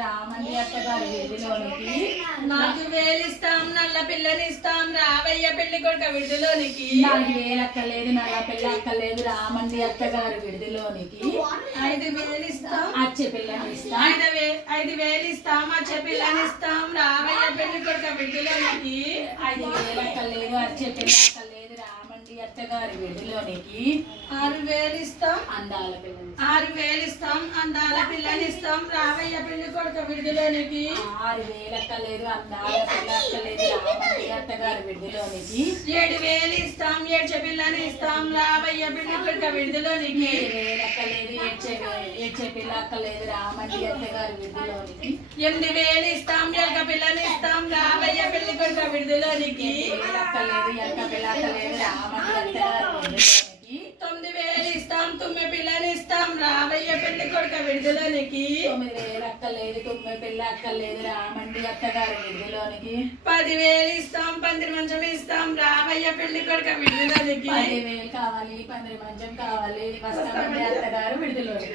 రామండి అత్తగారు విడిదిలోనికి 4000 ఇస్తాం, నల్ల పిల్లని ఇస్తాం, రావయ్య పెళ్లి కొడుక విడిదిలోనికి 4000 అక్కలేదు, నల్ల పిల్ల అక్కలేదు, రామండి అత్తగారు విడిదిలోనికి 5000 ఇస్తాం, అచ్చే పిల్లని ఇస్తాం, 5000 ఇస్తాం, అచ్చే పిల్లని ఇస్తాం, రావయ్య పెళ్లి కొడుక విడిదిలోనికి 5000 అక్కలేదు, అచ్చే పిల్ల అక్కలేదు, రామండి అత్తగారు విడిదిలోనికి 6000 ఇస్తాం, అందాల పిల్లని 6000 ఇస్తాం, అందాల పిల్లని ఇస్తాం, రావయ్య పెళ్లి కొడుక విడిదిలోనికి 6000 అక్కలేదు, అందాల పిల్ల అక్కలేదు, రామండి అత్తగారు విడిదిలోనికి 7000 ఇస్తాం, ఏడ్చే పిల్లని ఇస్తాం, రావయ్య పెళ్లి కొడుక విడిదిలోనికి 7000 అక్కలేదు, ఏడ్చే పిల్ల అక్కలేదు, రామండి అత్తగారు విడిదిలోనికి 8000 ఇస్తాం, ఎలక పిల్లని ఇస్తాం, రావయ్య పెళ్లి కొడుక విడిదిలోనికి 8000 అక్కలేదు, ఎలక పిల్ల అక్కలేదు, రామండి అత్తగారు విడిదిలోనికి 9000 ఇస్తాం, తుమ్మె పిల్లని ఇస్తాం, రావయ్య పెళ్లి కొడుక విడుదలనికి 9000 అక్కలేదు, తుమ్మె పిల్ల అక్కలేదు, రామండి అత్తగారు విడుదలనికి 10,000 ఇస్తాం, పందిరి మంచం ఇస్తాం, రావయ్య పెళ్లి కొడుక విడుదలకి 10,000 కావాలి, పందిరి మంచం కావాలి, వస్తామండి అత్తగారు విడుదలకి